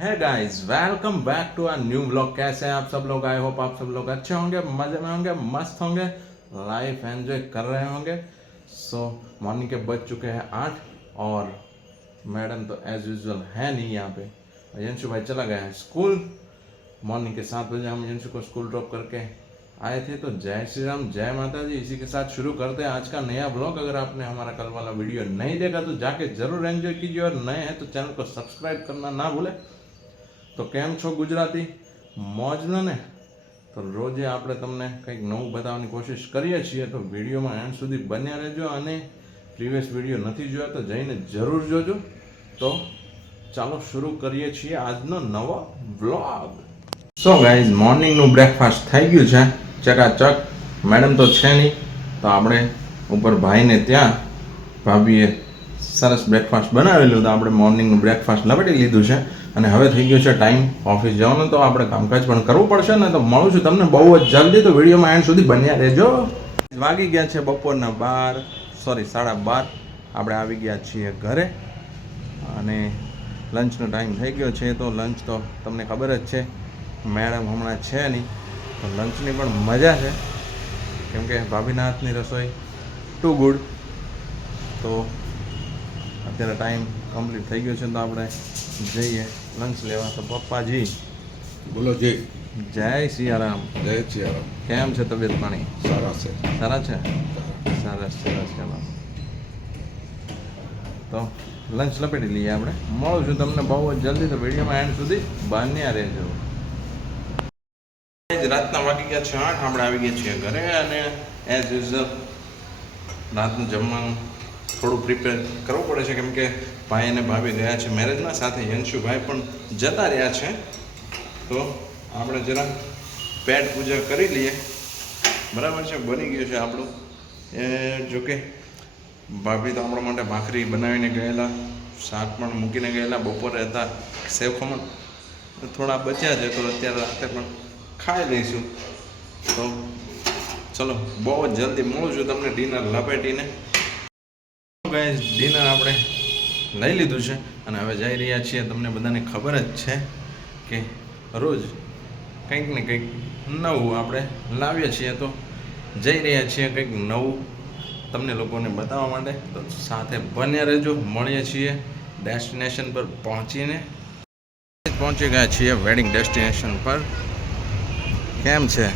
है guys, welcome back to a new vlog. कैसे हैं आप सब लोग? आई होप आप सब लोग अच्छे होंगे, मजे में होंगे, मस्त होंगे, लाइफ एंजॉय कर रहे होंगे। सो मॉर्निंग के बज चुके हैं 8 और मैडम तो एज यूजुअल है नहीं यहाँ पे। यंशु भाई चला गया है स्कूल। मॉर्निंग के 7 बजे हम यंशु को स्कूल ड्रॉप करके आए थे। तो जय श्री राम, जय माता जी। इसी के साथ शुरू करते हैं आज का नया ब्लॉग। अगर आपने हमारा कल वाला वीडियो नहीं देखा तो जाके जरूर एंजॉय कीजिए, और नए हैं तो चैनल को सब्सक्राइब करना ना भूले। तो કેમ છો ગુજરાતી? મોજના ને? તો રોજે આપણે તમને કંઈક નવું બતાવવાની કોશિશ કરીએ છીએ, તો વિડીયોમાં એન્ડ સુધી બન્યા રહેજો, અને પ્રીવિયસ વિડીયો નથી જોયા તો જઈને જરૂર જોજો। તો ચાલો શરૂ કરીએ છીએ આજનો નવો વ્લોગ। સો ગાઈઝ, મોર્નિંગનું બ્રેકફાસ્ટ થઈ ગયું છે ચકાચક। મેડમ તો છે નહીં, તો આપણે ઉપર ભાઈને ત્યાં ભાભીએ સરસ બ્રેકફાસ્ટ બનાવેલું, તો આપણે મોર્નિંગનું બ્રેકફાસ્ટ લપેટી લીધું છે। અને હવે થઈ ગયો છે ટાઈમ ઓફિસ જવાનો, તો આપણે કામકાજ પણ કરવું પડશે ને। તો મળું છું તમને બહુ જ જલ્દી, તો વિડીયોમાં એન્ડ સુધી બન્યા રહેજો। વાગી ગયા છે બપોરના 12:30। આપણે આવી ગયા છીએ ઘરે, અને લંચનો ટાઈમ થઈ ગયો છે। તો લંચ તો તમને ખબર જ છે, મેડમ હમણાં છે નહીં, તો લંચની પણ મજા છે, કેમ કે ભાભીના હાથની રસોઈ ટુ ગુડ। તો અત્યારે ટાઈમ કમ્પ્લીટ થઈ ગયો છે, તો આપણે જઈએ લંચ લેવા। તો પપ્પાજી બોલો જય જય સિયારામ। જય સિયારામ। કેમ છે તબિયત પાણી? સારા છે। સારા છે? સરસ સરસ। ચાલો તો લંચ લપેટી લઈએ આપણે। મળું છું તમને બહુ જ જલ્દી, તો વિડીયોમાં એન્ડ સુધી બન્યા રહેજો। રાતના વાગી ગયા છે 8, આપણે આવી ગયા છીએ ઘરે, અને એઝ યુઝ્યુઅલ રાતનું જમવાનું થોડું પ્રિપેર કરવું પડે છે, કેમ કે ભાઈ અને ભાભી ગયા છે મેરેજમાં, સાથે યંશુભાઈ પણ જતા રહ્યા છે। તો આપણે જરા પેટ પૂજા કરી લઈએ, બરાબર છે? બની ગયું છે આપણું એ। જોકે ભાભી તો આપણા માટે ભાખરી બનાવીને ગયેલા, શાક પણ મૂકીને ગયેલા। બપોરે હતા સેવ ખમણ, થોડા બચ્યા છે, તો અત્યારે રાતે પણ ખાઈ લઈશું। તો ચલો બહુ જ જલ્દી મળું છું તમને ડિનર લપેટીને। ગાઈઝ, ડિનર આપણે લઈ લીધું છે, અને હવે જઈ રહ્યા છીએ। તમને બધાને ખબર જ છે કે રોજ કંઈક ને કંઈક નવું આપણે લાવીએ છીએ, તો જઈ રહ્યા છીએ કંઈક નવું તમને લોકોને બતાવવા માટે। તો સાથે બન્યા રહેજો। મળીએ છીએ ડેસ્ટિનેશન પર પહોંચીને। પહોંચી ગયા છીએ વેડિંગ ડેસ્ટિનેશન પર। કેમ છે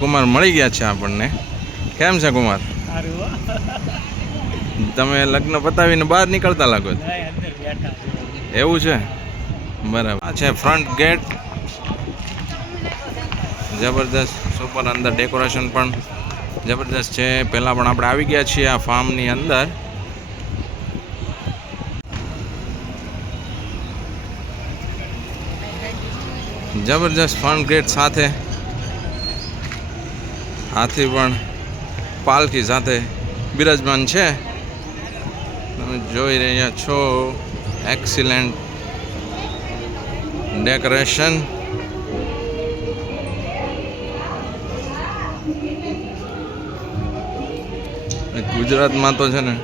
કુમાર? મળી ગયા છે આપણને। કેમ છે કુમાર? તમે લગ્ન પતાવીને બહાર નીકળતા લાગો છો? એવું છે? બરાબર। આ છે ફ્રન્ટ ગેટ, જબરદસ્ત સુપર। અંદર ડેકોરેશન પણ જબરદસ્ત છે। પહેલાં પણ આપણે આવી ગયા છીએ આ ફાર્મની અંદર। જબરદસ્ત ફ્રન્ટ ગેટ સાથે હાથી પણ પાલકી સાથે બિરાજમાન છે, તમે જોઈ રહ્યા છો। Excellent decoration. ગુજરાતમાં તો છે ને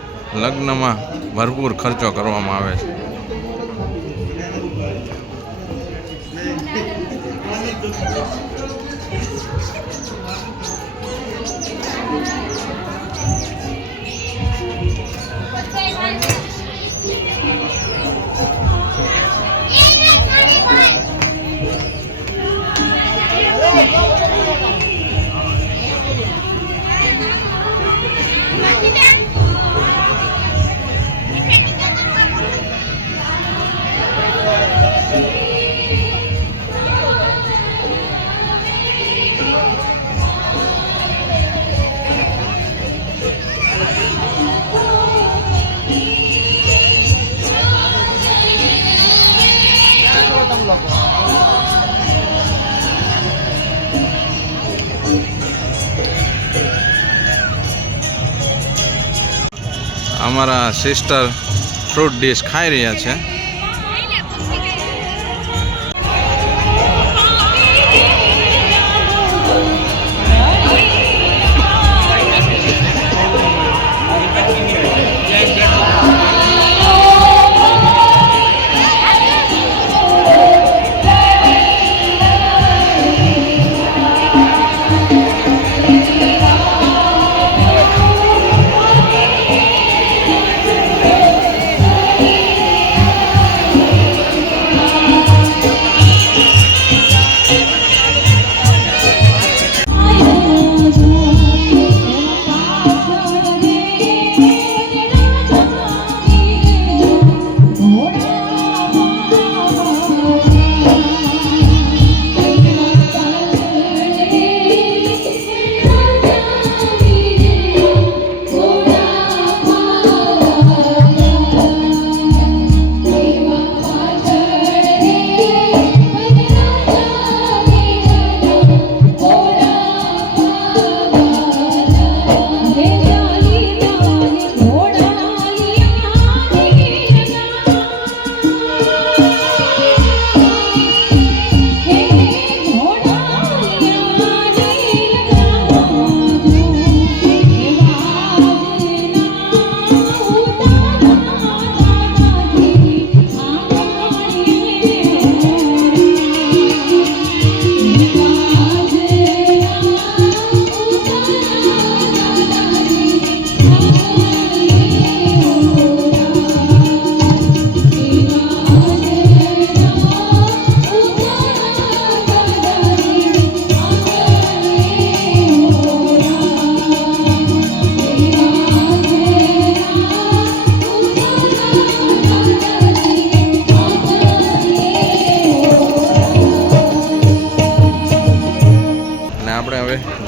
લગ્નમાં ભરપૂર ખર્ચો કરવામાં આવે છે। અમારા સિસ્ટર ફ્રૂટ ડીશ ખાઈ રહ્યા છે।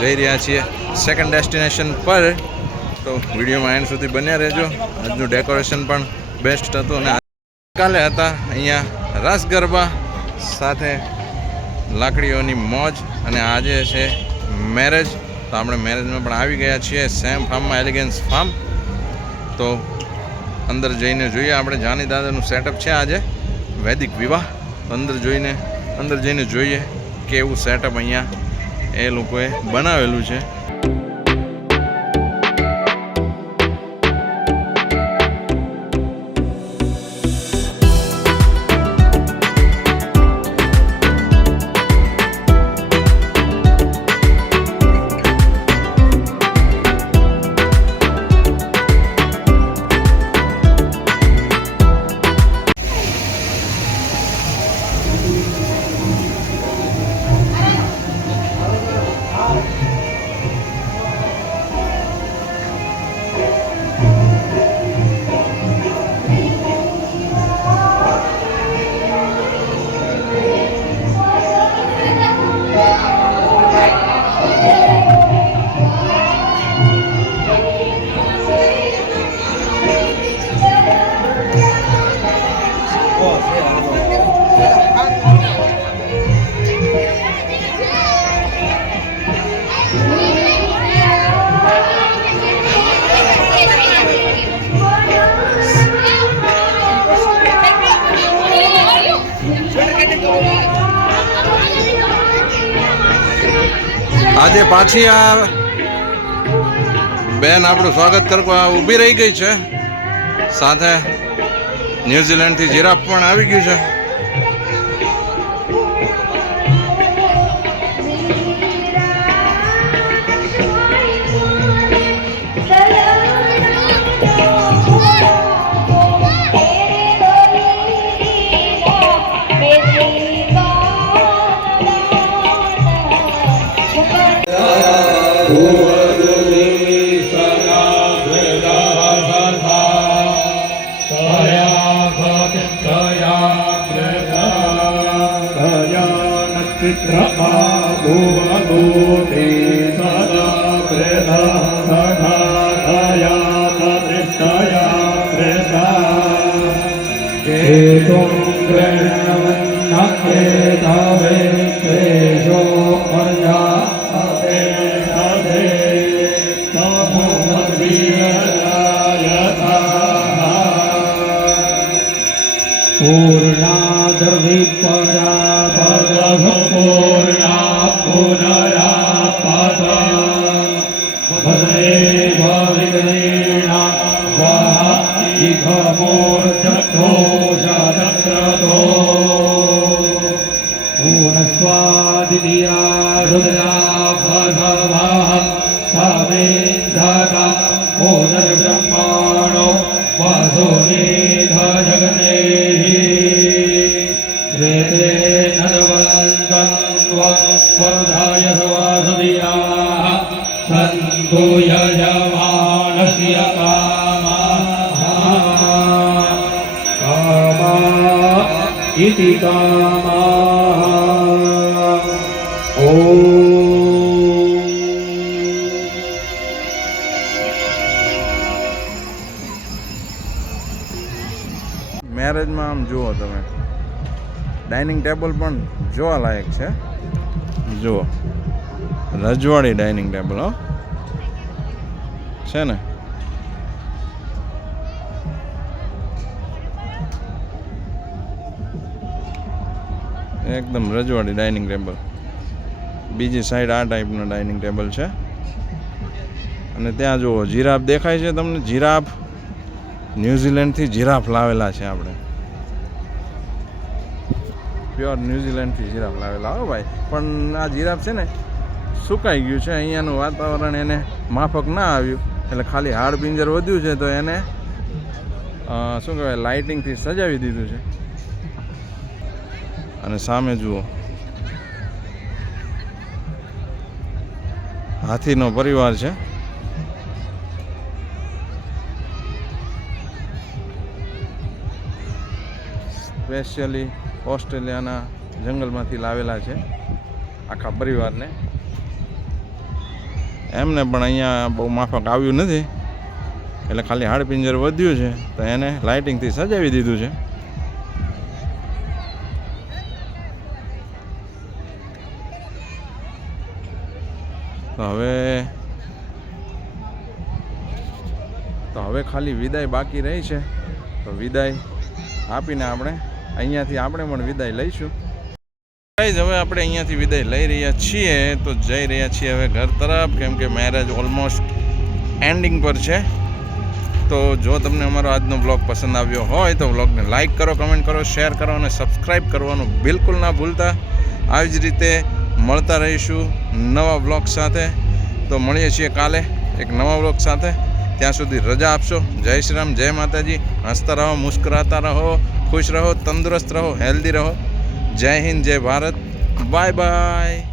જઈ રહ્યા છીએ સેકન્ડ ડેસ્ટિનેશન પર. તો વિડીયોમાં એન્ડ સુધી બન્યા રહેજો. આજનું ડેકોરેશન પણ બેસ્ટ હતું અને કાલે હતા અહીંયા રાસ ગરબા સાથે લાકડીઓની મોજ અને આજે છે મેરેજ. તો આપણે મેરેજમાં પણ આવી ગયા છીએ સેમ ફાર્મમાં, એલિગન્સ ફાર્મ. તો અંદર જઈને જોઈએ આપણે. જાની દાદાનું સેટઅપ છે આજે, વૈદિક વિવાહ. અંદર જઈને જોઈએ કેવું સેટઅપ અહીંયા એ લોકોએ બનાવેલું છે. આજે પાછી આ બેન આપણું સ્વાગત કરવા ઊભી રહી ગઈ છે. સાથે ન્યૂઝીલેન્ડથી જીરાફ પણ આવી ગયું છે. મેરેજમાં આમ જુઓ તમે, ડાઇનિંગ ટેબલ પણ જોવા લાયક છે. જુઓ, રજવાડી ડાઇનિંગ ટેબલ હો છે ને. એકદમ રજવાડી ડાઇનિંગ ટેબલ. બીજી સાઈડ આ ટાઈપનું ડાઇનિંગ ટેબલ છે. અને ત્યાં જુઓ જીરાફ દેખાય છે તમને. જીરાફ ન્યૂઝીલેન્ડથી જીરાફ લાવેલા છે આપણે. પ્યોર ન્યૂઝીલેન્ડથી જીરાફ લાવેલા હો ભાઈ. પણ આ જીરાફ છે ને સુકાઈ ગયું છે. અહીંયાનું વાતાવરણ એને માફક ના આવ્યું એટલે ખાલી હાડ પિંજર વધ્યું છે. તો એને શું કહેવાય, લાઇટિંગથી સજાવી દીધું છે. અને સામે જુઓ હાથીનો પરિવાર છે. સ્પેશિયલી ઓસ્ટ્રેલિયાના જંગલમાંથી લાવેલા છે આખા પરિવારને. એમને પણ અહીંયા બહુ માફક આવ્યું નથી, એટલે ખાલી હાડપિંજર વધ્યું છે તો એને લાઇટિંગથી સજાવી દીધું છે. તો હવે ખાલી વિદાય બાકી રહી છે, તો વિદાય આપીને આપણે અહીંયાથી આપણે પણ વિદાય લઈશું. ગાઈઝ હવે આપણે અહીંયાથી વિદાય લઈ રહ્યા છીએ, તો જઈ રહ્યા છીએ હવે ઘર તરફ, કેમ કે મેરેજ ઓલમોસ્ટ એન્ડિંગ પર છે. તો જો તમને અમારો આજનો બ્લોગ પસંદ આવ્યો હોય તો બ્લોગને લાઇક કરો, કમેન્ટ કરો, શેર કરો અને સબસ્ક્રાઈબ કરવાનું બિલકુલ ના ભૂલતા. આવી જ રીતે મળતા રહીશું નવા બ્લોગ સાથે. તો મળીએ છીએ કાલે એક નવા બ્લોગ સાથે. ત્યાં સુધી રજા આપશો. જય શ્રી રામ, જય માતાજી. હસતા રહો, મુસ્કરાતા રહો, ખુશ રહો, તંદુરસ્ત રહો, હેલ્ધી રહો. જય હિન્દ, જય ભારત. Bye bye.